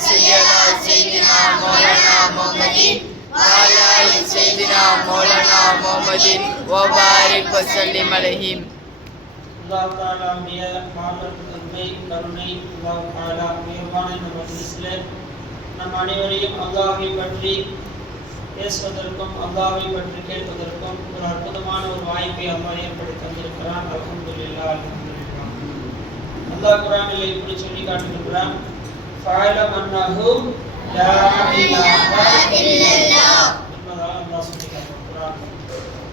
صل على سيدنا مولانا محمد وعلى آل سيدنا مولانا محمد وبارك وسلم عليهم. அல்லாஹ் தஆலா உடைய மாபெரும் கருணை அல்லாஹ் தஆலா உயர்வான இந்த மஜ்லிஸிலே நம் அனைவரையும் அல்லாஹ்வை பற்றி பேசுவதற்கும் அல்லாஹ்வை பற்றி கேட்பதற்கும் ஒரு அற்புதமான ஒரு வாய்ப்பை அல்லாஹ் ஏற்படுத்தி தந்திருக்கிறான். அல்ஹம்துலில்லாஹ் அல்ஹம்துலில்லாஹ். அல்லாஹ் குர்ஆனில் இப்படி சொல்லி காட்டுகிறான், ஃபஅலம் அன்னஹு லா இலாஹா இல்லல்லாஹ். அல்லாஹ் சொல்லி காட்டுகிறான்.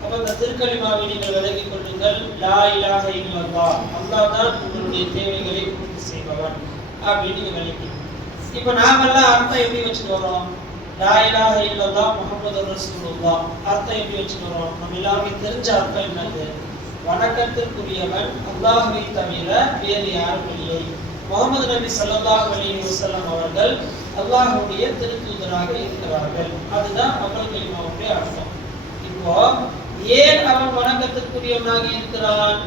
அப்ப இந்த திருக்கலிமாவை நீங்கள் விளங்கிக் கொள்ளுங்கள். லா இலாஹ இல்லல்லாஹ், அல்லாஹ் தான் உங்களுடைய தேவைகளை பூர்த்தி செய்பவன் அப்படின்னு நீங்க விளக்கி. இப்ப நாமெல்லாம் அர்த்தம் எப்படி வச்சுட்டு வரோம்? லா இலாஹ இல்லல்லாஹ் முஹம்மது ரசூலுல்லாஹ் அர்த்தம் எப்படி வச்சுட்டு வரோம்? நம்ம எல்லாருக்கும் தெரிஞ்ச அர்த்தம் என்னது? வணக்கத்திற்குரியவன் அல்லாஹ்வை தவிர வேறு யாரும் இல்லை. முஹம்மது நபி ஸல்லல்லாஹு அலைஹி வஸல்லம் அவர்கள் அல்லாஹ்வுடைய திருத்தூதராக இருக்கிறார்கள். அதுதான் அமல் கலிமாவுடைய அர்த்தம். இப்போ ஏன் அவன் வணக்கத்திற்குரியவனாக இருக்கிறான்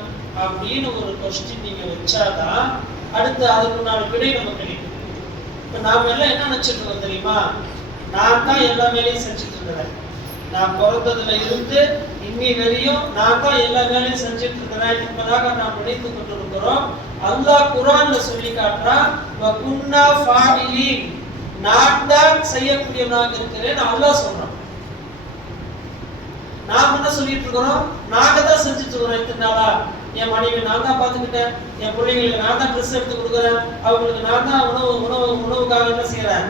அப்படின்னு ஒரு கொஸ்டின் நீங்க வச்சாதான் அடுத்து அதுக்குண்டான விடை நமக்கு கிடைக்கும். இப்ப நாம எல்லாம் என்ன நினைச்சிட்டு இருக்கோம் தெரியுமா? நான் தான் எல்லா வேலையும் செஞ்சுட்டு இருக்கிறேன். நான் பிறந்ததுல இருந்து இன்னி வரையும் நான் தான் எல்லா வேலையும் செஞ்சுட்டு இருக்கிறேன் என்பதாக நாம் நினைத்து கொண்டிருக்கிறோம். அல்லாஹ் குர்ஆன்ல சொல்லி காட்டுறான், வகுன்னா ஃபாயிலின், நான் தான் செய்யக்கூடியவனாக இருக்கிறேன் அல்லாஹ் சொல்றான். நாம் என்ன சொல்லிட்டு இருக்கிறோம்? நாங்க தான் செஞ்சுட்டு இருக்கிறோம். இத்தனை நாளா என் மனைவி நான் தான் பார்த்துக்கிட்டேன், என் பிள்ளைங்களுக்கு நான் தான் ட்ரெஸ் எடுத்து கொடுக்குறேன், அவங்களுக்கு நான் தான் உணவுக்காக என்ன செய்யறேன்,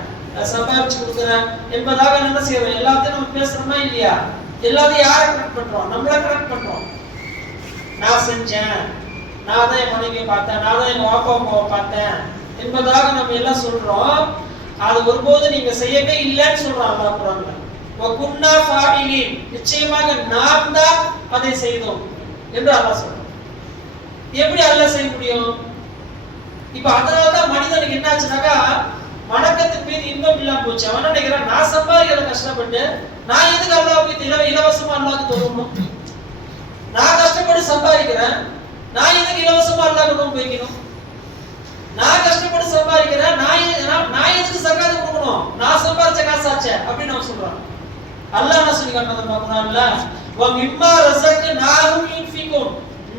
சம்பாதிச்சு கொடுக்குறேன் என்பதாக என்ன செய்யறோம்? எல்லாத்தையும் நம்ம பேசுறோமா இல்லையா? எல்லாத்தையும் யாரை கரெக்ட் பண்றோம்? நம்மள கரெக்ட் பண்றோம். நான் செஞ்சேன், நான் தான் என் மனைவியை பார்த்தேன், நான் தான் எங்க அப்பா அம்மாவை பார்த்தேன் என்பதாக நம்ம எல்லாம் சொல்றோம். அது ஒருபோது நீங்க செய்யவே இல்லைன்னு சொல்றோம் அல்லாஹ் குர்ஆன்ல. வகுன்னா ஃபாயிலின், நிச்சயமாக நாம் தான் அதை செய்தோம் என்று அல்லாஹ் சொல்றான். எப்படி அல்லாஹ் செய்ய முடியும்? இப்ப அதனாலதான் மனிதனுக்கு என்ன ஆச்சுனாக்கா வணக்கத்தின் மீது இன்பம் இல்லாம போச்சு. அவன் நினைக்கிறான், நான் சம்பாதிக்கிற கஷ்டப்பட்டு நான் எதுக்கு அல்லாஹ்வுக்கு இலவசமா அல்லாஹ்வுக்கு தொழணும்? நான் கஷ்டப்பட்டு சம்பாதிக்கிறேன், நான் எதுக்கு இலவசமா அல்லாஹ்வுக்கு நோன்பு வைக்கணும்? நான் கஷ்டப்பட்டு சம்பாதிக்கிறேன், நான் எதுக்கு சக்காத் கொடுக்கணும்? நான் சம்பாதிச்ச காசாச்சே அப்படின்னு அவன் சொல்றான். அல்லாஹ் என்ன சொல்லி காட்டுறான் குர்ஆன்ல, வ மிம்மா ரஸக்னாஹும் யுன்ஃபிகூன்,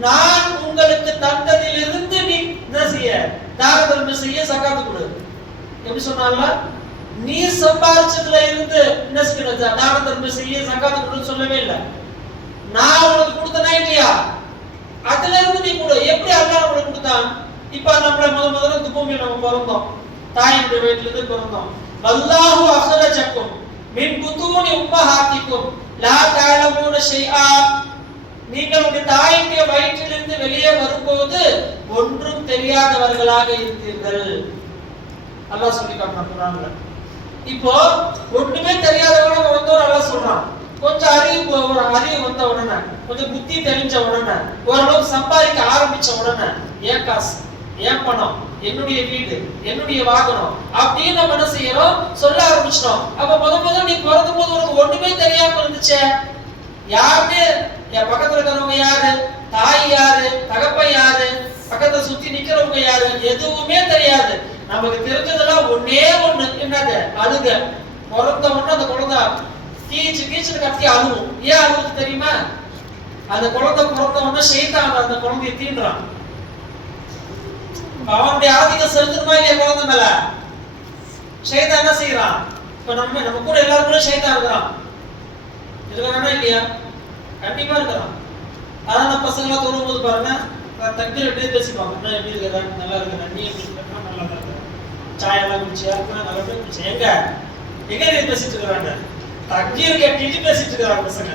நான் உங்களுக்கு தந்ததிலிருந்து நீ என்ன செய்ய? தான தர்மம் செய்ய, சக்காத் கொடு. எப்படி சொன்னால? நீ சம்பாதிச்சதுல இருந்து என்ன செய்யணும்? தான தர்மம் செய்ய, சக்காத் கொடுன்னு சொல்லவே இல்லை. நான் உனக்கு கொடுத்தனா இல்லையா? அதுல இருந்து நீ கொடு. எப்படி அல்லாஹ் உனக்கு கொடுத்தான்? இப்ப நம்மள முதல்ல இந்த பூமியில நம்ம பிறந்தோம், தாயினுடைய வயிற்றில இருந்து பிறந்தோம். வல்லாஹு அஹ்ரஜக்கும் மின் புத்தூனி உம்மஹாத்திக்கும் லா தஅலமூன ஷைஆ, நீங்கள் உங்கள் தாயினுடைய வயிற்றிலிருந்து வெளியே வரும்போது ஒன்றும் தெரியாதவர்களாக இருந்தீர்கள். அல்லாஹ் சொல்லி காட்டுறான் குர்ஆன்ல. இப்போ ஒண்ணுமே தெரியாதவங்க வந்தோம் அல்லாஹ் சொல்றான். கொஞ்சம் அறிவு வந்த உடனே, கொஞ்சம் புத்தி தெரிஞ்ச உடனே, ஓரளவுக்கு சம்பாதிக்க ஆரம்பிச்ச உடனே, ஏன் காசு, ஏன் பணம், என்னுடைய வீடு, என்னுடைய வாகனம் அப்படின்னு நம்ம என்ன செய்யறோம்? சொல்ல ஆரம்பிச்சிட்டோம். அப்ப முதல் நீ பிறந்த போது உனக்கு ஒண்ணுமே தெரியாம இருந்துச்சே. யாருமே, என் பக்கத்துல இருக்கிறவங்க யாரு, தாய் யாரு, தகப்பன் யாரு, பக்கத்துல சுத்தி நிக்கிறவங்க யாரு, எதுவுமே தெரியாது. நமக்கு தெரிஞ்சதெல்லாம் ஒன்னே ஒண்ணு, என்னது? அழுக. பிறந்த உடனே அந்த குழந்தை கீச்சு கத்தி அழுவும். ஏன் அழுவுது தெரியுமா? அந்த குழந்தை பிறந்த உடனே ஷைத்தான் அந்த குழந்தையை தீண்டுறான். அவனுடைய ஆதிக்கம் செலுத்தணுமா இல்லையா குழந்தை மேல? ஷைத்தான் என்ன செய்யறான்? இப்ப நம்ம கூட எல்லாரும் கூட ஷைத்தான் இருக்கிறான். இருக்கிறானா இல்லையா? கண்டிப்பா இருக்கிறான். அதான் நம்ம பசங்க தொழும் போது பாருங்க, தக்பீர் எப்படி பேசிப்பாங்க, நான் எப்படி இருக்கிறேன், நல்லா இருக்கிறேன், நீ எப்படி இருக்கிறா, நல்லா இருக்கிறேன், சாயெல்லாம் குடிச்சியா இருக்கிறேன், நல்லா குடிச்சு, எங்க நீ பேசிட்டு இருக்கிறாங்க? தக்பீர் கேட்டு பேசிட்டு இருக்கிறாங்க பசங்க.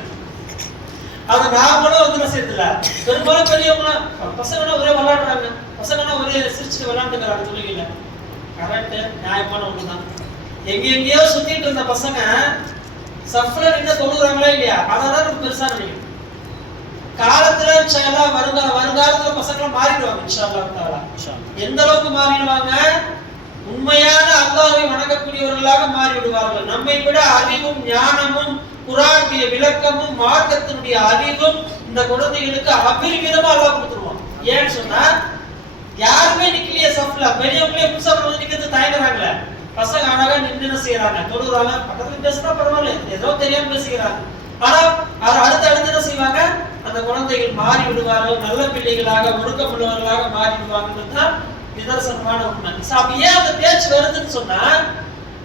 அது நாமளும் வந்து என்ன செய்யறதில்ல. பெரும்பாலும் பெரியவங்க பசங்கன்னா ஒரே விளையாடுறாங்க, பசங்கன்னா ஒரே சிரிச்சுட்டு விளையாண்டுக்கிறாங்க தொழுகையில. கரெக்ட், நியாயமான ஒண்ணுதான். எங்கேயோ சுத்திட்டு இருந்த பசங்க சஃப்ல நின்று தொழுகிறாங்களா இல்லையா? அதான் நம்ம பெருசா நினைக்கணும். காலத்துல வருங்காலத்துல பசங்களை மாறிடுவாங்க இன்ஷா அல்லாஹ் தஆலா. எந்த அளவுக்கு மாறிடுவாங்க? உண்மையான அல்லாஹ்வை வணங்கக்கூடியவர்களாக மாறிவிடுவார்கள். நம்மை விட அறிவும் ஞானமும் குர்ஆனுடைய விளக்கமும் மார்க்கத்தினுடைய அறிவும் இந்த குழந்தைகளுக்கு அபரிமிதமா அல்லாஹ் கொடுத்துருவான். ஏன்னு சொன்னா யாருமே நிக்கலையே சஃப்ல, பெரியவங்களே புதுசா வந்து நிக்கிறது தயங்குறாங்களே. பசங்க செய்யறாங்க, தொழுறாங்க, பக்கத்துல பேசினா பரவாயில்ல, ஏதோ தெரியாம பேசிக்கிறாங்க. ஆனா அடுத்து என்ன செய்வாங்க, அந்த குழந்தைகள் மாறி விடுவார்கள், நல்ல பிள்ளைகளாக ஒழுக்கமுள்ளவர்களாக மாறி விடுவாங்கன்னு தான் நிதர்சனமான உண்மை. அப்ப ஏன் அந்த பேச்சு வருதுன்னு சொன்னா,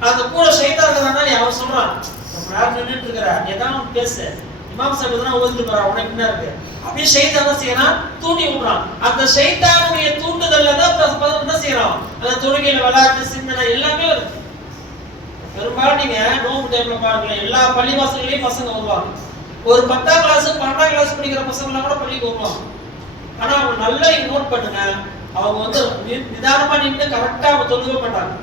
அந்த கூட ஷைத்தான் இருக்கிறாங்க, அவன் சொல்றான், ரொம்ப நேரம் நின்றுட்டு இருக்கிற, ஏதாவது பேசு, இமாம் சாஹிப் தான் ஓதிட்டு போறா, உனக்கு என்ன இருக்கு அப்படியே ஷைத்தான் என்ன செய்யறான், தூண்டி விடுறான். அந்த ஷைத்தானுடைய தூண்டுதல்ல தான் என்ன செய்யறான், அந்த தொழுகையில விளையாட்டு சிந்தனை எல்லாமே வருது. பெரும்பாலும் நீங்க நோம்பு டைம்ல பாருங்க, எல்லா பள்ளிவாசல்களையும் பசங்க வருவாங்க. ஒரு 10ஆம் கிளாஸ் 12ஆம் கிளாஸ் படிக்கிற பசங்க எல்லாம் கூட பள்ளிக்கு வருவாங்க. ஆனா அவங்க நல்லா நோட் பண்ணுங்க, அவங்க வந்து நிதானமா நின்று கரெக்டா அவங்க தொழுக மாட்டாங்க.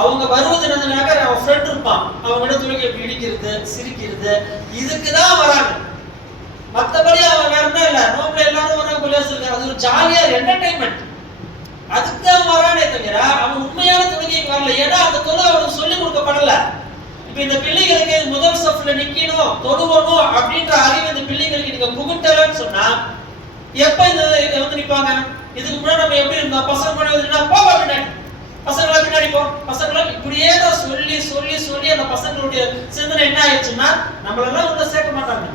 அவங்க வருவது என்னதுனாக்க, அவன் ஃப்ரெண்ட் இருப்பான், அவங்க கிட்ட தொழுகை இடிக்கிறது, சிரிக்கிறது, இதுக்குதான் வராங்க. மத்தபடி அவன் வேற என்ன இல்ல. நோம்புல எல்லாரும் வராங்க, பள்ளிவாசலுக்கு, அது ஒரு ஜாலியா என்டர்டைன்மெண்ட், அதுக்குதான் வரானே தவிர அவன் உண்மையான தொழுகைக்கு வரல. ஏன்னா அந்த தொழுகை அவனுக்கு சொல்லிக் கொடுக்கப்படல. இப்ப இந்த பிள்ளைகளுக்கு முதல் சஃப்ல நிக்கணும், தொழுவணும் அப்படின்ற அறிவு இந்த பிள்ளைகளுக்கு நீங்க புகுட்டலன்னு சொன்னா எப்ப இந்த வந்து நிப்பாங்க? இதுக்கு முன்னாடி நம்ம எப்படி இருந்தோம், பசங்க முன்னாடி போவா பின்னாடி, பசங்களா பின்னாடி போ, பசங்களா இப்படியே தான் சொல்லி சொல்லி சொல்லி அந்த பசங்களுடைய சிந்தனை என்ன ஆயிடுச்சுன்னா, நம்மளெல்லாம் உள்ள சேர்க்க மாட்டாங்க.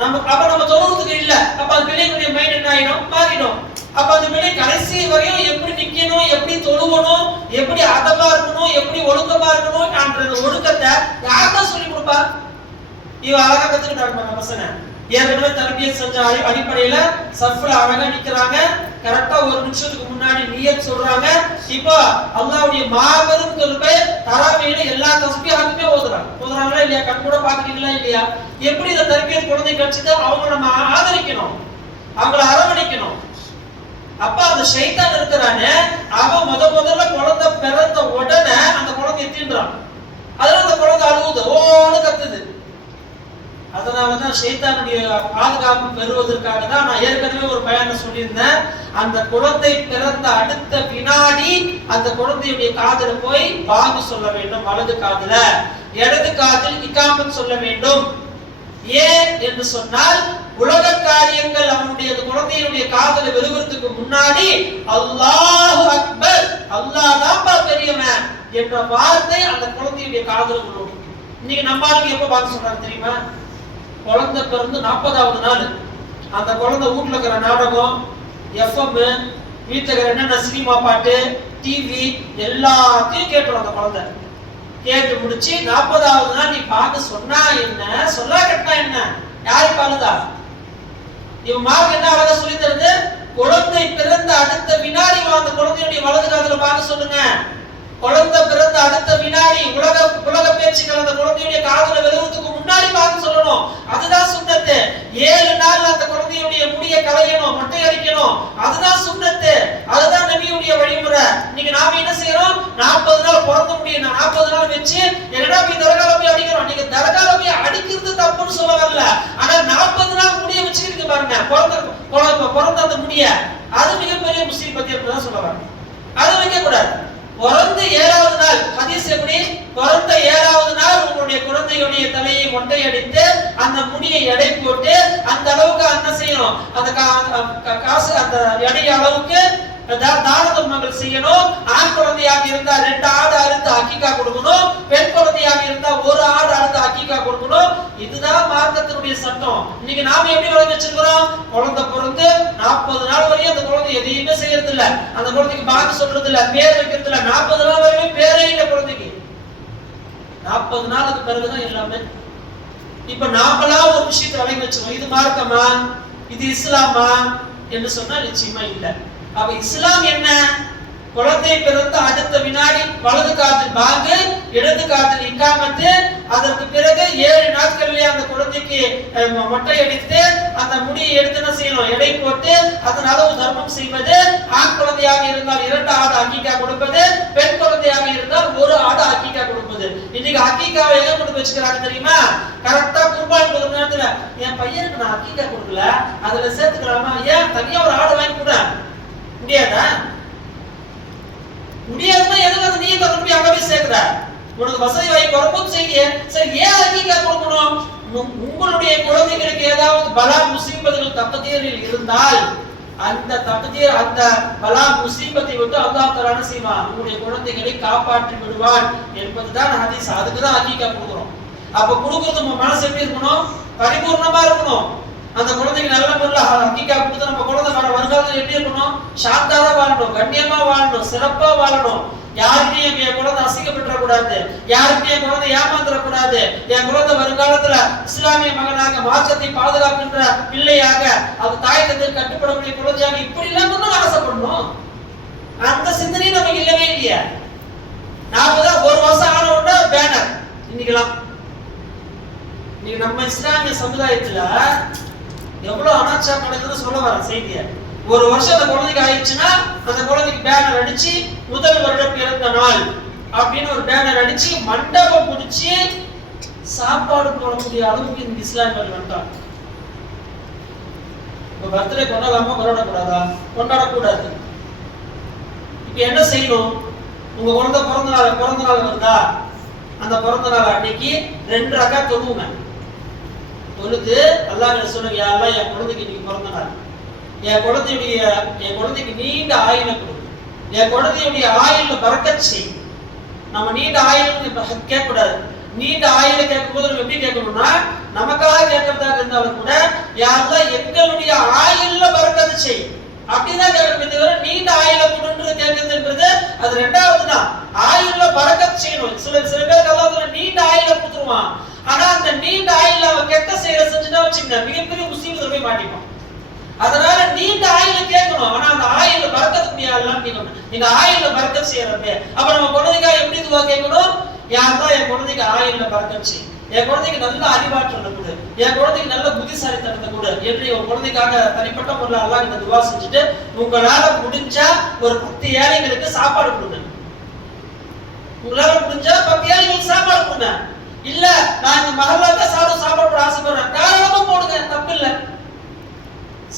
நம்ம தொழுறதுக்கு இல்ல. அப்ப அந்த பிள்ளைகளுடைய மைண்ட் என்ன ஆயிடும், மாறிடும். அப்ப அந்த பிள்ளை கடைசி வரையும் எப்படி நிக்கணும், எப்படி தொழுவணும், எப்படி அதமா இருக்கணும், எப்படி ஒழுக்கமா இருக்கணும் என்ற ஒழுக்கத்தை யார்தான் சொல்லி கொடுப்பா? இவ அழகா கத்துக்கிட்டாங்க பசங்க. ஏற்கனவே தர்பியத் செஞ்ச அடிப்படையில சஃப்ல அழகா நிக்கிறாங்க, கரெக்டா ஒரு நிமிஷத்துக்கு முன்னாடி நியத் சொல்றாங்க. இப்போ அல்லாஹ்வுடைய மாபெரும் கிருபை, தராவியில எல்லா தஸ்பீஹாத்துமே ஓதுறாங்களா இல்லையா? கண் கூட பாக்குறீங்களா இல்லையா? எப்படி இந்த தர்பியத் குழந்தை கட்சிக்கு அவங்க நம்ம ஆதரிக்கணும், அவங்களை அரவணைக்கணும். அப்ப அந்த ஷைத்தான் இருக்கிறானே, அவன் முதல்ல குழந்தை பிறந்த உடனே அந்த குழந்தையை தீண்டுறான். அதனால அந்த குழந்தை அழுகுது, ஓன்னு கத்துது. அதனாலதான் ஷைத்தானுடைய பாதுகாப்பு பெறுவதற்காக தான் நான் ஏற்கனவே ஒரு பயானை சொல்லியிருந்தேன். அந்த குழந்தை பிறந்த அடுத்த வினாடி அந்த குழந்தையுடைய காதுல போய் பாங்கு சொல்ல வேண்டும், வலது காதுல, இடது காதில் இகாமத் சொல்ல வேண்டும். ஏன் என்று சொன்னால், உலக காரியங்கள் அவனுடைய குழந்தையுடைய காதல விழுவதற்கு முன்னாடி அல்லாஹு அக்பர், அல்லாஹ் தான் பெரியவன் என்ற வார்த்தை அந்த குழந்தையுடைய காதல விழும். இன்னைக்கு நம்ம ஆளுங்க எப்ப பார்த்து சொல்றாங்க தெரியுமா? குழந்தை பிறந்து 40வது நாள் அந்த குழந்தை வீட்டுல இருக்கிற நாடகம், எஃப்எம், வீட்டுல இருக்கிற என்னென்ன சினிமா பாட்டு, டிவி எல்லாத்தையும் கேட்டுரும். அந்த குழந்தை கேட்டு முடிச்சு 40வது நாள் நீ பார்க்க சொன்னா என்ன, சொல்லா கேட்டா என்ன, யாரு பாருதா? இவன் மார்க் என்ன அழகா சொல்லி தருது, குழந்தை பிறந்த அடுத்த வினாடி அந்த குழந்தையுடைய வலது காதுல பார்க்க சொல்லுங்க. குழந்தை பிறந்த அடுத்த வினாடி உலக பேச்சுக்கள் அந்த குழந்தையுடைய காதுல விழுவதுக்கு முன்னாடி பார்க்க சொல்லணும். அதுதான் சுன்னத்து. 7 நாள் அந்த குழந்தையுடைய முடியை களையணும், மொட்டை அடிக்கணும், அதுதான் சுன்னத்து, அதுதான் நபியுடைய வழிமுறை. இன்னைக்கு நாம என்ன செய்யறோம், 40 நாள் பிறந்த முடிய 40 நாள் வச்சு என்னடா போய் தர்கால போய் அடிக்கிறோம். நீங்க தர்கால போய் அடிக்கிறது தப்புன்னு சொல்ல வரல, ஆனா 40 நாள் முடிய வச்சுக்கிட்டு பாருங்க, பிறந்த அந்த முடிய, அது மிகப்பெரிய முசீபத் தான் சொல்ல வரேன். அது வைக்க கூடாது. பிறந்த 7வது நாள் ஹதீஸ் எப்படி, பிறந்த 7வது நாள் உங்களுடைய குழந்தையுடைய தலையை மொட்டை அடித்து அந்த முடியை எடை போட்டு அந்த அளவுக்கு என்ன செய்யணும், அந்த காசு அந்த எடை அளவுக்கு தான தர்மங்கள் செய்யணும். ஆண் குழந்தையாக இருந்தா 2 ஆடு அறுத்து அக்கீகா கொடுக்கணும், பெண் குழந்தையாக இருந்தா 1 ஆடு அறுத்து அக்கீகா கொடுக்கணும். இதுதான் மார்க்கத்தினுடைய சட்டம். இன்னைக்கு நாம எப்படி வளர்த்து வச்சிருக்கிறோம், குழந்தை பிறந்து 40 நாள் வரையும் அந்த குழந்தை எதையுமே செய்யறது இல்ல, அந்த குழந்தைக்கு பாக்கு சொல்றது இல்ல, பேர் வைக்கிறது இல்ல. 40 நாள் வரையும் பேரே இல்ல குழந்தைக்கு. 40 நாளுக்கு பிறகுதான் எல்லாமே. இப்ப நாமளா ஒரு விஷயத்தை வழங்கி வச்சிருக்கோம், இது மார்க்கமா, இது இஸ்லாமா என்று சொன்னா நிச்சயமா இல்ல. அப்ப இஸ்லாம் என்ன, குழந்தை பிறந்த அடுத்த வினாடி வலது காதில் பாங்கு, இடது காதில் இகாமத்து, அதற்கு பிறகு 7 நாட்களிலே அந்த குழந்தைக்கு மொட்டை அடித்து அந்த முடியை எடுத்து என்ன செய்யணும், எடை போட்டு அதன் அளவு தர்மம் செய்வது. ஆண் குழந்தையாக இருந்தால் 2 ஆடு அக்கீகா கொடுப்பது, பெண் குழந்தையாக இருந்தால் 1 ஆடு அக்கீகா கொடுப்பது. இன்னைக்கு அக்கீகாவை எங்க கொண்டு வச்சுக்கிறாங்க தெரியுமா? கரெக்டா குர்பான் கொடுக்குற நேரத்துல, என் பையனுக்கு நான் அக்கீகா கொடுக்கல, அதுல சேர்த்துக்கலாமா, ஏன் தனியா ஒரு ஆடு வாங்கி கூட முடியாதா? முடியாதுன்னா எதுக்கு அந்த நீங்க கொண்டு போய் அங்க போய் சேர்க்கிற? உனக்கு வசதி வாய்ப்பு வரும்போது செய்ய. சரி, ஏன் அக்கீகா கொடுக்கணும்? உங்களுடைய குழந்தைகளுக்கு ஏதாவது பலா முசீபத்துகள் தப்பதீரில் இருந்தால் அந்த தகுதியை அந்த பலா முசீபத்தை விட்டு அல்லாஹ் தஆலா என்ன செய்வான், உங்களுடைய குழந்தைகளை காப்பாற்றி விடுவான் என்பதுதான் ஹதீஸ். அதுக்கு தான் ஹகீகா கொடுக்குறோம். அப்ப கொடுக்குறது நம்ம மனசு எப்படி இருக்கணும், பரிபூர்ணமா இருக்கணும். அந்த குழந்தைக்கு நல்ல முறையில் ஹகீகா கொடுத்து நம்ம குழந்தை வருங்காலத்தில் எப்படி இருக்கணும், சாந்தாரா வாழணும், கண்ணியமா வாழணும், சிறப்பா வாழணும். யாருக்கையும் என் குழந்தை அசிங்கப்பட்டுற கூடாது, யாருக்கையும் என் குழந்தை ஏமாந்துட கூடாது. என் குழந்தை வருங்காலத்துல இஸ்லாமிய மகனாக மார்க்கத்தை பாதுகாக்கின்ற பிள்ளையாக அது தாய் தந்தையில் கட்டுப்படக்கூடிய குழந்தையாக இப்படி எல்லாம் ஆசைப்படணும். அந்த சிந்தனை நமக்கு இல்லவே இல்லையா. நாம தான் ஒரு வருஷம் ஆன உடனே பேனர். இன்னைக்கு நம்ம இஸ்லாமிய சமுதாயத்துல எவ்வளவு அனாச்சாரம் நடக்குதுன்னு சொல்ல வர செய்திய. ஒரு வருஷம் அந்த குழந்தைக்கு ஆயிடுச்சுன்னா அந்த குழந்தைக்கு பேனர் அடிச்சு முதல் வருடம் பிறந்த நாள் அப்படின்னு ஒரு பேனர் அடிச்சு மண்டபம் பிடிச்சி சாப்பாடு போடக்கூடிய அளவுக்கு இந்த இஸ்லாமியர்கள் வந்துட்டாங்க. இப்ப பர்த்டே கொண்டாடாம கொண்டாடக்கூடாதா? கொண்டாடக்கூடாது. இப்ப என்ன செய்யணும், உங்க குழந்தை பிறந்த நாள் வருதா, அந்த பிறந்த நாள் அன்னைக்கு 2 ரக்காத் தொழுவுங்க. தொழுது அல்லாஹ் சொல்லுங்க, யா அல்லாஹ் என் குழந்தைக்கு இன்னைக்கு பிறந்த நாள், என் குழந்தைக்கு நீண்ட ஆயுளை கொடு, என் குழந்தையுடைய ஆயுள்ல பறக்கச் செய். நம்ம நீண்ட ஆயுள் கேட்க கூடாது. நீண்ட ஆயுளை கேட்கும் போது நம்ம எப்படி கேட்கணும்னா, நமக்காக கேட்கறதாக இருந்தாலும் கூட யா அல்லாஹ் எங்களுடைய ஆயுள்ல பறக்கச் செய் அப்படிதான் கேட்கணும். தவிர நீண்ட ஆயுளை கொடுன்றது கேட்கறதுன்றது அது ரெண்டாவது தான். ஆயுள்ல பறக்கச் செய்யணும். சில பேருக்கு அல்லாஹ் நீண்ட ஆயுளை கொடுத்துருவான். ஆனா அந்த நீண்ட ஆயுள்ல அவன் கெட்ட செயலை செஞ்சுட்டா வச்சுங்க மிகப்பெரிய முசீபத்துல போய் மாட்டிப்போம். அதனால நீண்ட ஆயுள கேட்கணும். ஆனா அந்த ஆயுள பறக்கத்துக்கு முடியாதுன்னு கேட்கணும். நீங்க ஆயுள பறக்கத் செய்யறப்ப அப்ப நம்ம குழந்தைக்காக எப்படி துவா கேட்கணும், யாருதான் என் குழந்தைக்கு ஆயுள பறக்கத் செய், என் குழந்தைக்கு நல்ல அறிவாற்றல் கொடு, என் குழந்தைக்கு நல்ல புத்திசாலித்தனத்தை கொடு என்று ஒரு குழந்தைக்காக தனிப்பட்ட முறையில் அல்லாஹ் இந்த துவா செஞ்சுட்டு உங்களால முடிஞ்சா ஒரு 10 ஏழைகளுக்கு சாப்பாடு கொடுங்க. உங்களால முடிஞ்சா 10 ஏழைகளுக்கு சாப்பாடு கொடுங்க. இல்ல நான் இந்த மஹல்லாக்கு சாப்பாடு போட ஆசைப்படுறேன், தாராளமா போடுங்க, தப்பு இல்ல.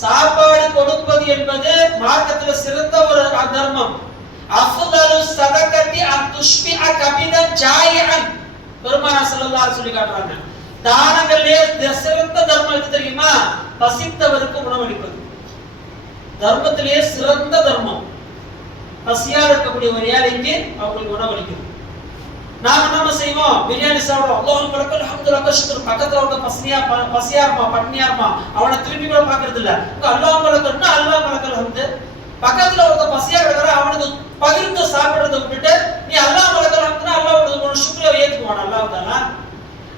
சாப்பாடு கொடுப்பது என்பது மார்க்கத்துல சிறந்த ஒரு தர்மம். அஃதலு ஸதகத்தி அத்துஷ்பிஅ கபிதன் ஜாயிஅன் பெருமானார் ஸல்லல்லாஹு அலைஹி சொல்லி காட்டுறாங்க. தானங்களே சிறந்த தர்மம் எது தெரியுமா, பசித்தவருக்கு உணவளிப்பது. தர்மத்திலே சிறந்த தர்மம் பசியால் இருக்கக்கூடிய ஒரு ஏழைக்கு அவங்களுக்கு உணவளிக்கிறது. நாம என்ன செய்வோம், பிரியாணி சாப்பிடுவோம், அல்லாஹ் அக்பர் அல்ஹம்துலில்லாஹ் ஷுக்ர். பக்கத்துல ஒரு பசியா இருப்பா பட்னியா இருப்பா, அவனை திரும்பி கூட பாக்குறது இல்ல. அல்லாஹ் அக்பர்னா அல்லாஹ் அக்பர் அல்ஹம்து. பக்கத்துல ஒரு பசியா கிடக்குற அவனுக்கு பகிர்ந்து சாப்பிடுறதை விட்டுட்டு நீ அல்லாஹ் அக்பர் அல்ஹம்துனா அல்லாஹ் ஒரு ஷுக்ரை ஏத்துக்குவான் அல்லாஹ் தானா.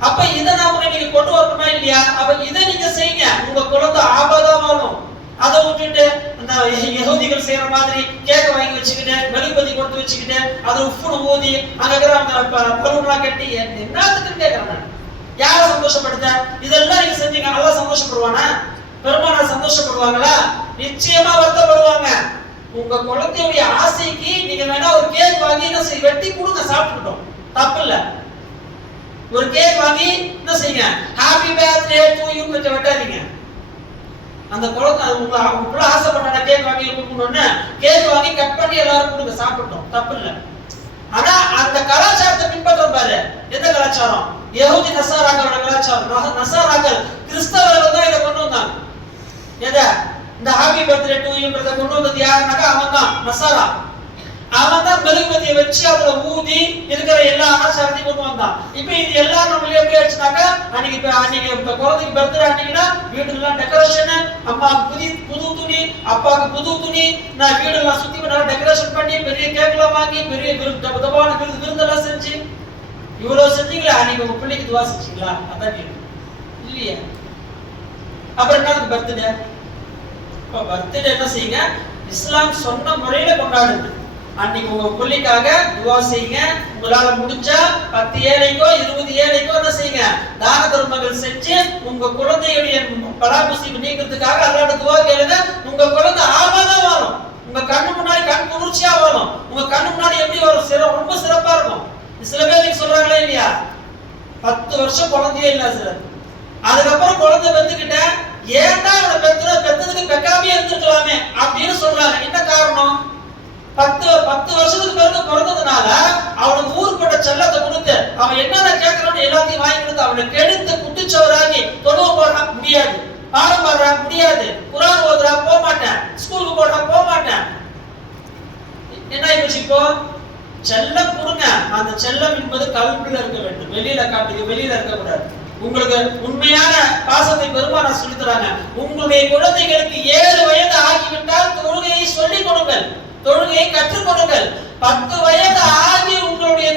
அப்ப இதை நாம நீங்க கொண்டு வரணுமா இல்லையா? அப்ப இதை நீங்க செய்யுங்க, உங்க குழந்தை ஆபதா வாழும். அதை விட்டுட்டு அந்த யஹூதிகள் செய்யற மாதிரி கேக்க வாங்கி வச்சுக்கிட்டு மெழுகுபத்தி கொடுத்து வச்சுக்கிட்டு அதை உப்புன்னு ஊதி அங்க இருக்கிற அந்த பலூன்லாம் கட்டி என்னத்துக்குன்னு கேட்கறாங்க. யார சந்தோஷப்படுத்த இதெல்லாம் நீங்க செஞ்சீங்க, நல்லா சந்தோஷப்படுவானா? பெருமானார் சந்தோஷப்படுவாங்களா? நிச்சயமா வருத்தப்படுவாங்க. உங்க குழந்தையுடைய ஆசைக்கு நீங்க வேணா ஒரு கேக் வாங்கி என்ன செய்ய வெட்டி கொடுங்க, சாப்பிட்டுட்டோம், தப்பு இல்ல. ஒரு கேக் வாங்கி என்ன செய்யுங்க, ஹாப்பி பர்த்டே டு யூ வெட்டாதீங்க. அந்த குழந்தை உங்களை ஆசைப்பட்ட கேக் வாங்கி கொடுக்கணும்னு கேக் வாங்கி கட் பண்ணி எல்லாரும் கொடுங்க, சாப்பிட்டோம், தப்பு இல்லை. ஆனா அந்த கலாச்சாரத்தை பின்பற்ற பாரு. எந்த கலாச்சாரம்? யஹூதி நசாராக்களோட கலாச்சாரம். நசாராக்கள் கிறிஸ்தவர்கள் தான் இதை கொண்டு வந்தாங்க. எதை? இந்த ஹாப்பி பர்த்டே டு யூன்றத கொண்டு வந்தது யாருன்னாக்கா அவன் தான் நசாரா. அவன் தான் மெழுகுபத்தியை வச்சு அதுல ஊதி இருக்கிற எல்லா ஆச்சாரத்தையும் கொண்டு வந்தான். இப்ப இது எல்லாம் நம்மளே எப்படி ஆச்சுனாக்கா அன்னைக்கு குழந்தைக்கு பர்த்டே அன்னைக்குன்னா வீடுலாம் டெக்கரேஷன், அம்மாவுக்கு புது துணி, அப்பாவுக்கு புது துணி, நான் வீடெல்லாம் சுத்தி நல்லா டெக்கரேஷன் பண்ணி பெரிய கேக்லாம் வாங்கி பெரிய விருந்தெல்லாம் செஞ்சு இவ்வளவு செஞ்சீங்களா? அன்னைக்கு உங்க பிள்ளைக்கு துவா செஞ்சீங்களா? அதான் கேள்வி இல்லையா? அப்புறம் என்ன பர்த்டே? பர்த்டே என்ன செய்யுங்க, இஸ்லாம் சொன்ன முறையில கொண்டாடுங்க. அன்னைக்கு உங்க பிள்ளைக்காக துவா செய்யுங்க. உங்களால முடிஞ்சா 10 ஏழைக்கோ 20 ஏழைக்கோ என்ன செய்யுங்க, தான தர்மங்கள் செஞ்சு உங்க குழந்தையுடைய பராமரிப்பு நீக்கிறதுக்காக அல்லாஹ்ட்ட துவா கேளுங்க. உங்க குழந்தை ஆபதா வாழும், உங்க கண்ணு முன்னாடி கண் குளிர்ச்சியா வாழும். உங்க கண்ணு முன்னாடி எப்படி வரும், ரொம்ப சிறப்பா இருக்கும். சில பேர் சொல்றாங்களே இல்லையா, 10 வருஷம் குழந்தையே இல்ல சார், அதுக்கப்புறம் குழந்தை பெத்துக்கிட்ட ஏன்டா அவனை பெத்ததுக்கு பெக்காமே இருந்துக்கலாமே அப்படின்னு சொல்றாங்க. என்ன காரணம்? 10 வருஷத்துக்கு பிறகு பிறந்ததுனால அவனுக்கு ஊர்பட்ட செல்லத்தை கொடுத்து அவன் என்னென்ன கேட்கறான்னு எல்லாத்தையும் வாங்கி கொடுத்து அவனை கெடுத்து குட்டிச்சவராகி தொழுவ போட முடியாது, பாடம் பாடுறா முடியாது, குரான் ஓதுறா போக மாட்டேன், ஸ்கூலுக்கு போட்டா போக மாட்டேன். என்ன ஆயிடுச்சு இப்போ? செல்லம் கொடுங்க. அந்த செல்லம் என்பது கல்வில இருக்க வேண்டும், வெளியில காட்டுங்க, வெளியில இருக்க கூடாது. உங்களுக்கு உண்மையான பாசத்தை பெருமானார் சொல்லி தராங்க. உங்களுடைய குழந்தைகளுக்கு 7 வயது ஆகிவிட்டால் தொழுகையை சொல்லிக் கொடுங்கள், தொழுகையை கற்றுக் கொடுங்கள். 10 வயது ஆகி உங்களுடைய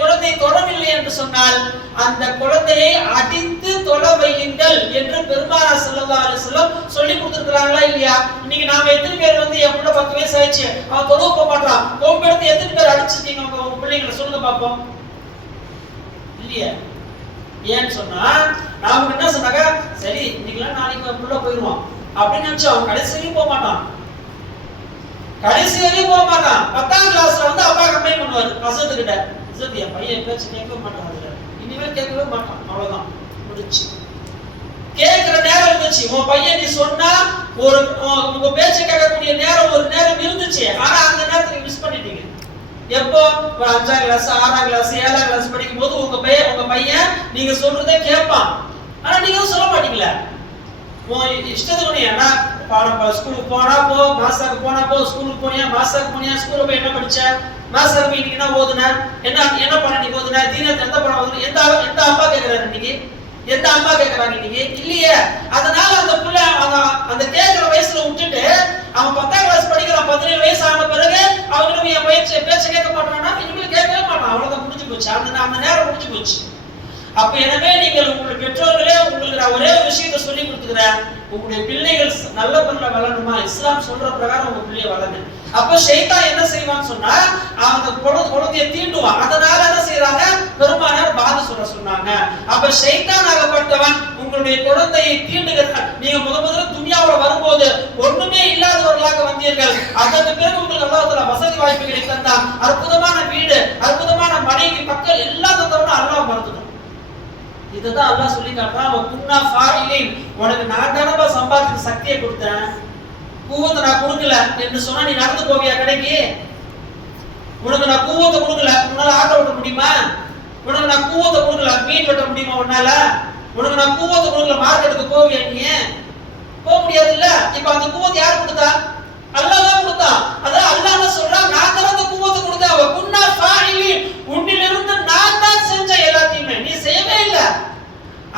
குழந்தை தொழவில்லை என்று சொன்னால் அந்த குழந்தையை அடித்து தொழ வையுங்கள் என்று பெருமானார் ஸல்லல்லாஹு அலைஹி வஸல்லம் சொல்லி கொடுத்திருக்காங்களா இல்லையா? இன்னைக்கு நாம எத்தனை பேர் வந்து என் பிள்ளை 10 வயசு ஆயிடுச்சு அவன் தொழுவ போக மாட்டான், கோம்பெடுத்து எத்தனை பேர் அடிச்சிருக்கீங்க உங்க பிள்ளைங்களை? சொல்லுங்க பாப்போம். இல்லையா? ஏன்னு சொன்னா நாம என்ன சொன்னாங்க, சரி இன்னைக்கெல்லாம் நாளைக்கு புள்ள போயிடுவான் அப்படின்னு நினைச்சோம். அவன் கடைசி வரையும் போக மாட்டான், கடைசி வரையும் போக மாட்டான். 10ஆம் கிளாஸ்ல வந்து அப்பா கம்ப்ளைண்ட் பண்ணுவாரு அசத்து கிட்ட, அசத்து என் பையன் பேச்சு கேட்கவே மாட்டான், அதுல இனிமேல் கேட்கவே மாட்டான், அவ்வளவுதான் முடிச்சு. கேட்கிற நேரம் இருந்துச்சு, உன் பையன் நீ சொன்னா உங்க பேச்சு கேட்கக்கூடிய நேரம் ஒரு நேரம் இருந்துச்சு, ஆனா அந்த நேரத்தை மிஸ் பண்ணிட்டீங்க. எப்போ? ஒரு 5ஆம் கிளாஸ் 6ஆம் கிளாஸ் 7ஆம் கிளாஸ் படிக்கும் போது உங்க பையன் நீங்க சொல்றதே கேட்பான், ஆனா நீங்க சொல்ல மாட்டீங்களா? இஷ்டத்துக்கு ஏன்னா ஸ்கூலுக்கு போனா போ, மாஸ்டருக்கு போனா போ, ஸ்கூலுக்கு போனியா, மாஸ்டருக்கு போனியா, ஸ்கூல்ல போய் என்ன படிச்ச, மாஸ்டர் மீட்டிங் என்ன ஓதுன, என்ன பண்ண நீ ஓதுன, தீனத்தை எந்த படம் ஓதுன, எந்த அப்பா கேட்கிறாரு இன்னைக்கு, எந்த அம்மா கேட்கறாங்க இன்னைக்கு? இல்லையே. அதனால அந்த புள்ள அந்த கேட்கிற வயசுல விட்டுட்டு அவன் 10ஆம் கிளாஸ் படிக்கிறான், 17 வயசு ஆன பிறகு அவனுக்கு என் பேச்ச கேட்க மாட்டானா, இனிமேல் கேட்கவே மாட்டான், அவ்வளவுதான் முடிஞ்சு போச்சு, அந்த நேரம் முடிஞ்சு போச்சு. அப்ப எனவே நீங்கள் உங்களுடைய பெற்றோர்களே உங்களுக்கு நான் ஒரே ஒரு விஷயத்தை சொல்லி கொடுத்துக்கிறேன், உங்களுடைய பிள்ளைகள் நல்ல பிள்ளை வளரணுமா, இஸ்லாம் சொல்ற பிரகாரம் உங்க பிள்ளைய வளருங்க. அப்ப ஷைத்தான் என்ன செய்வான்னு சொன்னா அவங்க குழந்தைய தீண்டுவான். அதனால என்ன செய்யறாங்க, பெருமானார் பாத சொன்னாங்க. அப்ப ஷைத்தான் ஆகப்பட்டவன் உங்களுடைய குழந்தையை தீண்டுகிறான். நீங்க முதல்ல துன்யாவுல வரும்போது ஒண்ணுமே இல்லாதவர்களாக வந்தீர்கள், அதற்கு பிறகு உங்களுக்கு அல்லாஹ் தஆலா வசதி வாய்ப்புகளை தந்தான், அற்புதமான வீடு, அற்புதமான மனைவி, மக்கள் எல்லாம் தந்தவன அல்லாஹ் மறந்துடும். இதுதான் அல்லாஹ் சொல்லி காட்டுறான், குன்னா ஃபாயிலின், உனக்கு நான் தானப்பா சம்பாதிக்க சக்தியை கொடுத்தேன், கூவத்தை நான் கொடுக்கல என்று சொன்னா நீ நடந்து போவியா கடைக்கு? உனக்கு நான் கூவத்தை கொடுக்கல, உன்னால ஆட்டோ ஓட்ட முடியுமா? உனக்கு நான் கூவத்தை கொடுக்கல, மீன் வெட்ட முடியுமா உன்னால? உனக்கு நான் கூவத்தை கொடுக்கல, மார்க்கெட்டுக்கு போவியா நீ? போக முடியாது இல்ல. இப்ப அந்த கூவத்தை யார் கொடுத்தா? அல்லாஹ் தான் கொடுத்தான். அதான் அல்லாஹ் என்ன சொல்றான், நான் தான் அந்த கூவத்தை கொடுத்தேன். அவ குன்னா ஃபாயிலின், உன்னிலிருந்து நான் தான் செஞ்ச எல்லாத்தையுமே, நீ செய்யவே இல்லை.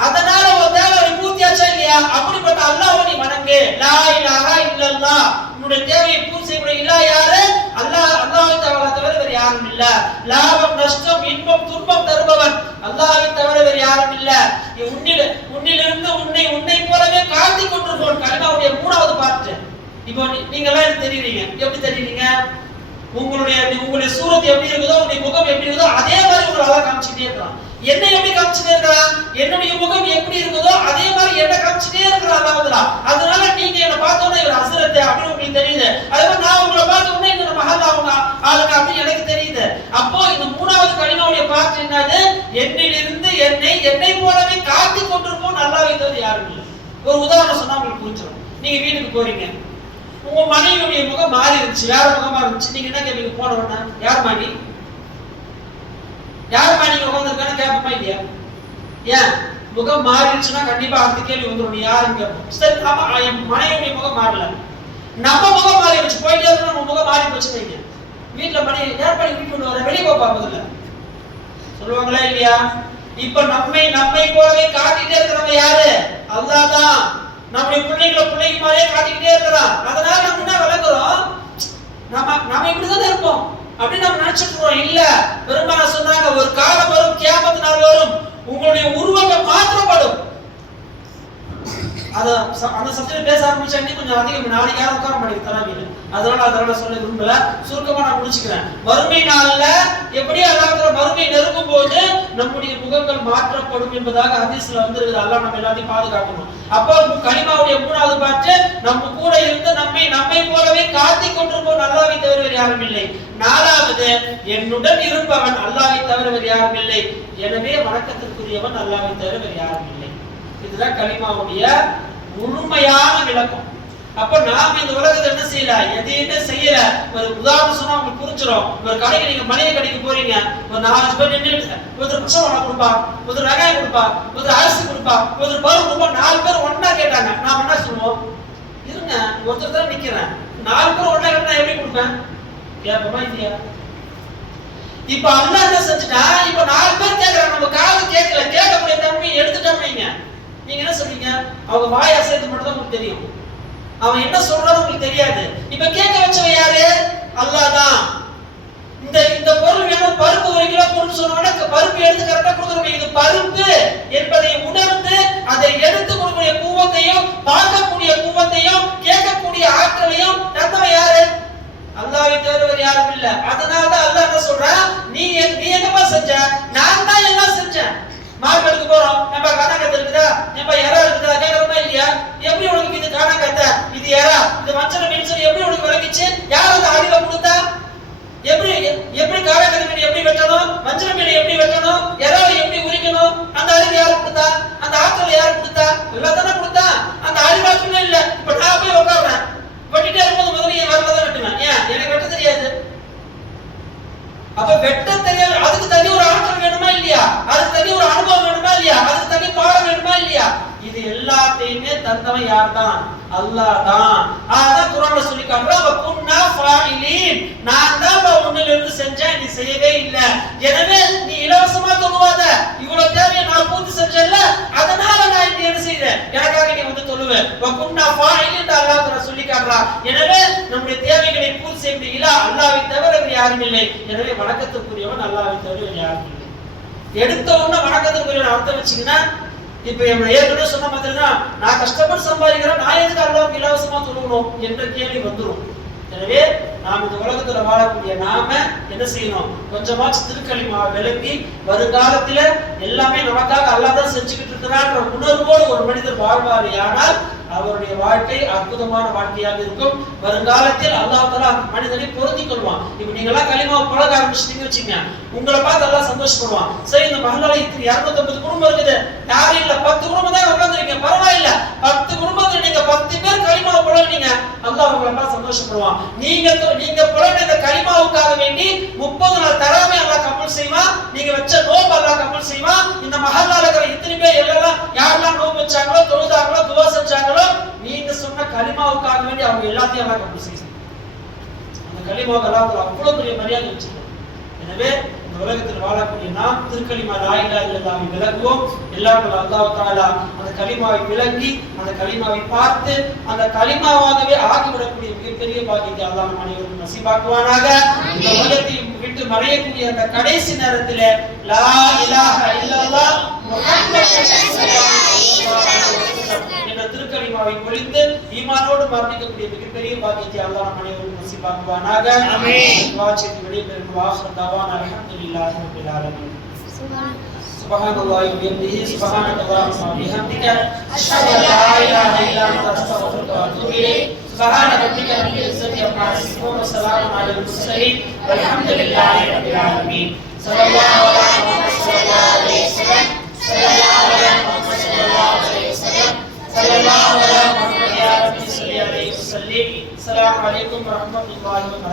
அதனால உன் தேவை பூர்த்தியாச்சா இல்லையா? அப்படிப்பட்ட அல்லாஹ்வை நீ வணங்கு. லா இலாஹா இல்லல்லாஹ், உன்னுடைய தேவையை பூர்த்தி செய்யக்கூடிய இல்லாஹ் யாரு? அல்லாஹ்வை தவிர வேற யாரும் இல்ல. லாபம் நஷ்டம் இன்பம் துன்பம் தருபவன் அல்லாஹ்வை தவிர வேற யாரும் இல்ல. உன்னிலிருந்து உன்னை போலவே காட்டிக் கொண்டிருப்பவன். கலிமாவுடைய 3வது பார்ட். இப்போ நீங்க எல்லாம் எனக்கு தெரியுறீங்க. எப்படி தெரியுறீங்க? உங்களுடைய சூரத் எப்படி இருக்குதோ, உங்களுடைய முகம் எப்படி இருக்குதோ அதே மாதிரி உங்களை அல்லாஹ் காமிச்சிட்டே இருக்கான். என்ன எப்படி காமிச்சிட்டே இருக்கான்? என்னுடைய முகம் எப்படி இருக்குதோ அதே மாதிரி என்ன காமிச்சிட்டே இருக்கிறான் அல்லாஹ். அதனால நீங்க என்ன பார்த்தோன்னா இவர் ஹஸ்ரத் அப்படின்னு உங்களுக்கு தெரியுது, அதே மாதிரி நான் உங்களை பார்த்தோன்னா இந்த மஹல்ல அவங்க ஆளுங்க அப்படின்னு எனக்கு தெரியுது. அப்போ இந்த 3வது கலிமாவுடைய பார்ட் என்னது? என்னிலிருந்து என்னை போலவே காட்டிக் கொண்டிருப்போம் அல்லாஹ்வை தவிர யாரும் இல்லை. ஒரு உதாரணம் சொன்னா உங்களுக்கு புரிஞ்சிடும். நீங்க வீட்டுக்கு போறீங்க, உங்க மனைவியுடைய முகம் மாறி இருந்துச்சு, வேற முகமா இருந்துச்சு, நீங்க என்ன கேட்பீங்க? போன உடனே யார் மாடி நீங்க உட்காந்துருக்கான்னு கேட்போமா இல்லையா? ஏன்? முகம் மாறிடுச்சுன்னா கண்டிப்பா அடுத்த கேள்வி வந்துடும், நீ யாருன்னு கேட்போம். சரி, ஆமா, என் மனைவியுடைய முகம் மாறல, நம்ம முகம் மாறி வச்சு போயிட்டே இருக்கு, நம்ம முகம் மாறி போச்சு வைங்க. வீட்டுல மனைவி யார் பண்ணி வீட்டு வர வெளியே போப்பா முதல்ல சொல்லுவாங்களா இல்லையா? இப்ப நம்மை போலவே காட்டிட்டே இருக்கிறவங்க யாரு? அல்லாஹ் தான். நம்முடைய பிள்ளைக்கு மாதிரியே காட்டிக்கிட்டே இருக்கிறான். அதனால நம்ம என்ன விளக்குறோம், நம்ம இப்படிதான் இருப்போம் அப்படின்னு நம்ம நினைச்சிட்டு இருக்கோம். இல்ல, பெருமானார் சொன்னாங்க, ஒரு காலம் வரும், கியாமத் நாள் வரும், உங்களுடைய உருவங்கள் மாற்றப்படும். அந்த சப்ஜெக்ட் பேச ஆரம்பிச்சா கொஞ்சம் அதிகம், நாளைக்கு யாரும் உட்கார மாட்டேங்குது தராவில, அதனால சொல்ல விரும்பல, சுருக்கமா நான் முடிச்சுக்கிறேன். வறுமை நாள்ல எப்படி அல்லாஹ் வறுமை நெருங்கும் போது நம்முடைய முகங்கள் மாற்றப்படும் என்பதாக ஹதீஸ்ல வந்திருக்குது. அல்லாஹ் நம்ம எல்லாத்தையும் பாதுகாக்கணும். அப்போ கலிமாவுடைய 3வது பார்ட், நம்ம கூட இருந்து நம்மை போலவே காட்டிக் கொண்டிருப்போம் அல்லாஹ்வை தவிர வேறு யாரும் இல்லை. 4வது, என்னுடன் இருப்பவன் அல்லாஹ்வை தவிர வேறு யாரும் இல்லை, எனவே வணக்கத்திற்குரியவன் அல்லாஹ்வை தவிர வேறு யாரும் இல்லை. இதுதான் கலிமாவுடைய முழுமையான விளக்கம். அப்ப நாம இந்த உலகத்துல என்ன செய்யல, எதையுமே செய்யல. ஒரு உதாரணம் சொன்னா உங்களுக்கு புரிஞ்சிடும். ஒரு கடைக்கு நீங்க மளிகை கடைக்கு போறீங்க, ஒரு 4 பேர் நின்னுட்டு ஒருத்தர் பச்சை கொடுப்பா, ஒருத்தர் வெங்காயம் கொடுப்பா, ஒருத்தர் அரிசி கொடுப்பா, ஒருத்தர் பருப்பு கொடுப்பா, 4 பேர் ஒண்ணா கேட்டாங்க, நாம என்ன சொல்லுவோம்? இருங்க ஒருத்தர் தான் நிக்கிறேன், 4 பேர் ஒண்ணா இருந்தா எப்படி கொடுப்பேன்? கேட்போமா இல்லையா? இப்ப அல்லாஹ் என்ன செஞ்சுட்டா, இப்ப 4 பேர் கேக்குறாங்க, நம்ம காது கேட்கல, கேட்கக்கூடிய தன்மை எடுத்துட்டோம். நீங்க என்ன சொல்றீங்க? அவங்க வாய் அசைத்து மட்டும் தான் உங்களுக்கு தெரியும், அவன் என்ன சொல்றான்னு உங்களுக்கு தெரியாது. இப்ப கேட்க வச்சவன் யாரு? அல்லாஹ் தான். இந்த பொருள் வேணும், பருப்பு 1 கிலோ பொருள் சொன்னோம்னா பருப்பு எடுத்து கரெக்டா கொடுக்கணும். இது பருப்பு என்பதை உணர்ந்து அதை எடுத்து கொடுக்கக்கூடிய கூவத்தையும், பார்க்கக்கூடிய கூவத்தையும், கேட்கக்கூடிய ஆற்றலையும் தந்தவன் யாரு? அல்லாஹ்வை தவிர வேற யாரும் இல்ல. அதனால தான் அல்லாஹ் என்ன சொல்றான், நீ என்னப்பா செஞ்ச? நான் தான் எல்லாம் செஞ்சேன். மார்க்கெட்டுக்கு போறோம், நம்ம காணாங்கத்தை இருக்குதா, நம்ம எறா இருக்குதா கேட்கறோமா இல்லையா? எப்படி உனக்கு இது காணாங்கத்தை, இது எறா, இது மஞ்சள் மீன் சொல்லி எப்படி உனக்கு விளங்கிச்சு? யார் அந்த அறிவை கொடுத்தா? எப்படி காணாங்கத்தை எப்படி வெட்டணும், மஞ்சள் மீனை எப்படி வெட்டணும், எறாவை எப்படி உரிக்கணும், அந்த அறிவு யாரு கொடுத்தா? அந்த ஆற்றல் யாரு கொடுத்தா? எல்லாம் தானே கொடுத்தா. அந்த அறிவாற்றலே இல்ல. இப்ப நான் போய் உட்கார்றேன், வெட்டிட்டே இருக்கும்போது முதல்ல என் வரல தான் வெட்டுவேன். ஏன்? எனக்கு வெட்ட தெரியாது. அப்ப வெட்ட தெரியாது, அதுக்கு தனி ஒரு ஆற்றல் வேணுமா இல்லையா? அதுக்கு தனி ஒரு அனுபவம் வேணுமா இல்லையா? அதுக்கு தனி பாடம் வேணுமா இல்லையா? இது எல்லாத்தையுமே தந்தவன் யார் தான்? அல்லாஹ் தான். அதான் குர்ஆன்ல சொல்லி காட்டுறான், வகுன்னா ஃபாயிலீன், நான் தான் உன்னிலிருந்து செஞ்சேன், நீ செய்யவே இல்ல. எனவே நீ இலவசமா தொழுவாத, இவ்வளவு தேவையை நான் பூர்த்தி செஞ்சேன்ல, அதனால நான் இது என்ன செய்றேன், எனக்காக நீ வந்து தொழுவ. வகுன்னா ஃபாயிலீன் அல்லாஹ் தஆலா சொல்லி காட்டுறான். எனவே நம்முடைய தேவைகளை பூர்த்தி செய்ய இலா அல்லாஹ்வை தவிர வேறு யாரும் இல்லை. எனவே வணக்கத்துக்குரியவன் அல்லாஹ்வை தவிர வேறு யாரும் இல்லை. எடுத்த உடனே வணக்கத்துக்குரியவன் அர்த்தம் வச்சீங்கன்னா, இப்ப நம்ம ஏற்கனவே சொன்ன மாதிரி தான், நான் கஷ்டப்பட்டு சம்பாதிக்கிறேன், நான் எதுக்கு அல்லாஹ்வுக்கு இலவசமா தொழுகணும் என்ற கேள்வி வந்துரும். எனவே நாம் இந்த உலகத்துல வாழக்கூடிய நாம என்ன செய்யணும், கொஞ்சமாச்சு திருக்கலிமா விளங்கி வருங்காலத்துல எல்லாமே நமக்காக அல்லாஹ் தான் செஞ்சுக்கிட்டு இருக்கிறான்ற உணர்வோடு ஒரு மனிதர் வாழ்வாரு, ஆனால் அவருடைய வாழ்க்கை அற்புதமான வாழ்க்கையாக இருக்கும். வருங்காலத்தில் அல்லாஹ் தஆலா அந்த மனிதனை பொருந்திக் கொள்வான். இப்ப நீங்க எல்லாம் கலிமாவை பழக ஆரம்பிச்சிட்டீங்க வச்சுங்க, உங்களை பார்த்து அல்லாஹ் சந்தோஷப்படுவான். சரி, இந்த மஹல்லால 250 குடும்பம் இருக்குது, யாரும் இல்ல, 10 குடும்பம் தான் உட்கார்ந்திருக்கீங்க, பரவாயில்ல, 10 குடும்பத்துல நீங்க 10 பேர் கலிமாவை பழகுனீங்க, அல்லாஹ் உங்களை பார்த்து சந்தோஷப்படுவான். நீங்க பழகின இந்த கலிமாவுக்காக வேண்டி 30 நாள் தராவை அல்லாஹ் கபூல் செய்வான். நீங்க வச்ச நோன்பு அல்லாஹ் கபூல் செய்வான். இந்த மஹல்லால இருக்கிற இத்தனை பேர் எல்லாம் யாரெல்லாம் நோன்பு வச்சாங்களோ, தொழுதாங்களோ, துஆ செஞ்சாங்களோ, நீங்க சொன்ன கலிமாவுக்காக வேண்டி அவங்க எல்லாத்தையும் அல்லாஹ் கபூல் செய்வான். அந்த கலிமாவுக்கு அல்லாஹ் அவ்வளவு பெரிய மரியாதை வச்சிருக்கான். எனவே இந்த உலகத்தில் வாழக்கூடிய நாம் திருக்கலிமா லா இலாஹா இல்லல்லாஹ்வை விளங்குவோம். எல்லாம் அல்லாஹ் தஆலா அந்த கலிமாவை விளங்கி, அந்த கலிமாவை பார்த்து, அந்த கலிமாவாகவே ஆகிவிடக்கூடிய மிகப்பெரிய பாக்கியத்தை அல்லாஹ் நம் அனைவருக்கும் நசீபாக்குவானாக. இந்த உலகத்தை விட்டு மறையக்கூடிய அந்த கடைசி நேரத்தில் லா இலாஹா இல்லல்லாஹ் முஹம்மது என்ற திருக்கலிமாவை பொழிந்து ஈமானோடு மரணிக்கக்கூடிய மிகப்பெரிய பாக்கியத்தை அல்லாஹ் நம் அனைவருக்கும் நசீபாக்குவானாக. ஆமீன். வாசித்து விடைபெறும் வாஹர் தவானா அல்ஹம்துலில்லாஹி ரப்பில் ஆலமீன். சுப்ஹானல்லாஹி வ பிஹம்திஹி, சுப்ஹானல்லாஹி வ பிஹம்திஹி, அஷ்ஹது அல்லா இலாஹா இல்லா அன்த, அஸ்தக்ஃபிருக வ அத்தூபு இலைக். சுப்ஹான ரப்பிக ரப்பில் இஸ்ஸத்தி அம்மா யசிஃபூன், வ ஸலாமுன் அலல் முர்ஸலீன், வல்ஹம்துலில்லாஹி ரப்பில் ஆலமீன். ஸல்லல்லாஹு அலைஹி வஸல்லம், ஸல்லல்லாஹு அலைஹி வஸல்லம், ஸல்லல்லாஹு அலைஹி வஸல்லம், யா ரப்பி ஸல்லி அலைஹி வஸல்லம். அஸ்ஸலாமு அலைக்கும் வ ரஹ்மத்துல்லாஹி வ பரகாத்துஹு.